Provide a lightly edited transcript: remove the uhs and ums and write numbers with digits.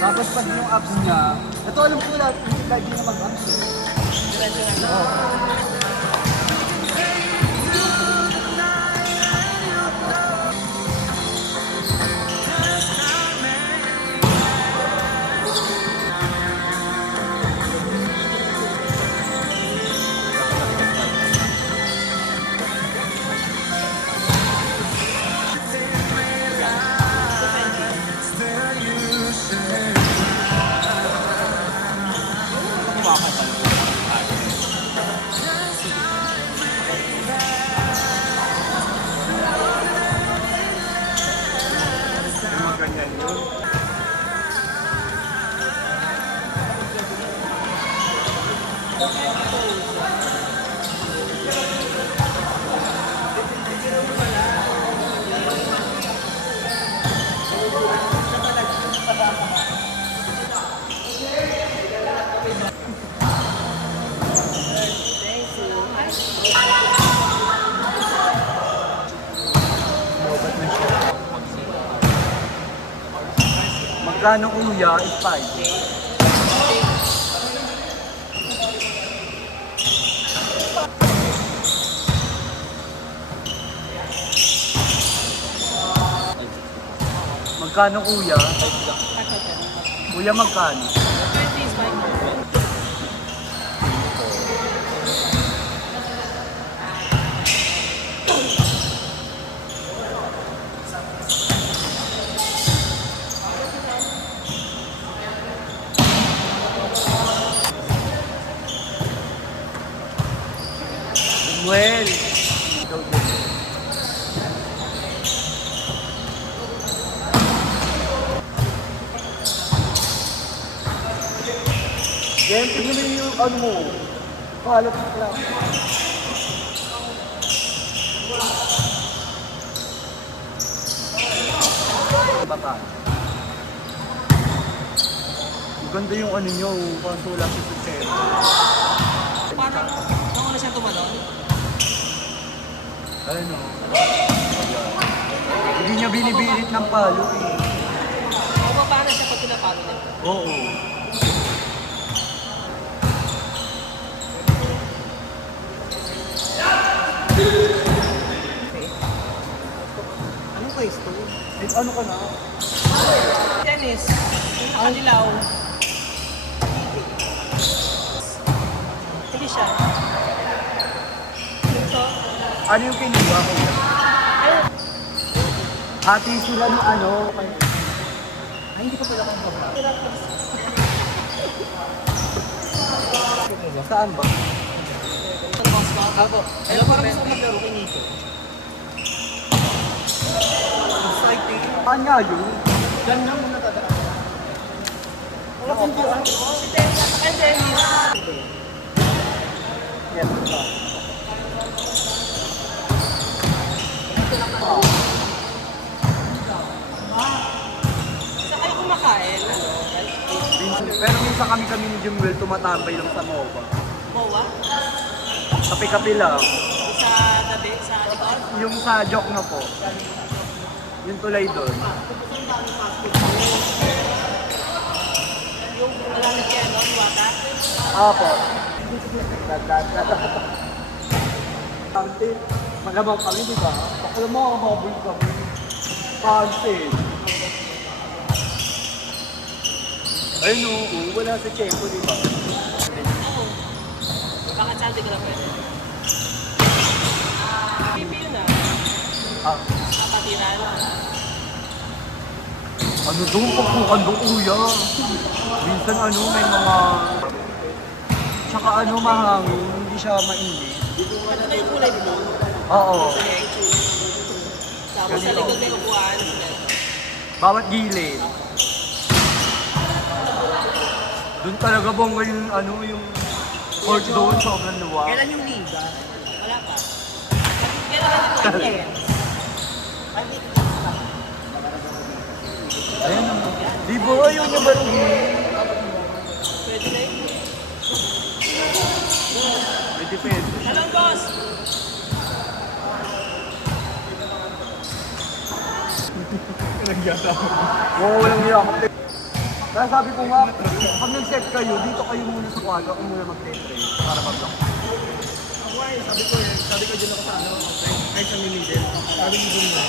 Tapos pag yung abs niya, ito alam ko lahat, hindi kahit hindi na mag-abs eh. Mga ganyan yun. Magkano kuya? Is 5. Magkano kuya? Kuya magkano? Well, Jem, tignan mo yung ano mo. Kalat mo lang. Baka. Maganda yung ano nyo, kaso wala si Sucero. Parang, nung ano siya tumalon? Ano? Hindi niya binibilit ng palo eh. O paano siya pag pinapalo niya? Oo. Anong pwesto? Eh, ano ka na? Tennis. Yung nakalilaw. Sige siya. So, Ano yung kinuha ko? ayun. Hati sila ng ano. Ay, hindi ko pala kang baba. Saan ba? Ako. Hello, parang gusto ko maglaro kay Nico. Exciting. Saan nga yun? Diyan lang muna dadaan. Wala kong buwan. Si Tennis. Ay, Tennis. Yes, ito. Saan kayo kumakain? Pero minsan kami ni Jimwell tumatambay lang sa MOA. Mowa? Kape-kape lang. Sa gabi? Sa likod? Yung sa joke na po. Yung tulay doon. Yung nalalagyan, no? Yung wata? Apo. Kante, malamang kami, di ba? Bakla mo ang habol kami. Kante. Ayun oo, wala sa Checo, di ba? Oo. Bakit saldi ko lang pwede? PP yun ah. Ah, Kapatiran. ano doon, pagpukan doon, kuya. Minsan ano, may mga... Tsaka ano, mahangin, hindi siya mainit. Ano ba yung kulay blue? Oo, Tapos sa likod may upuan. bawat gilid. Doon talaga bongga yung ano, yung court doon, sobrang luwag. Kailan yung liga? Wala pa. Kailan yung liga? Ayun naman. Di ba ayaw niya ba rin? Pwede na yun. May depende. Hello, boss! Oo, walang yakap. Kaya sabi ko nga, pag nag-set kayo, dito kayo muna sa kwarto, ako muna mag-train para mag-block. Ako ay, sabi ko dyan ako sa ano, ay sa middle. Sabi ko dun mo.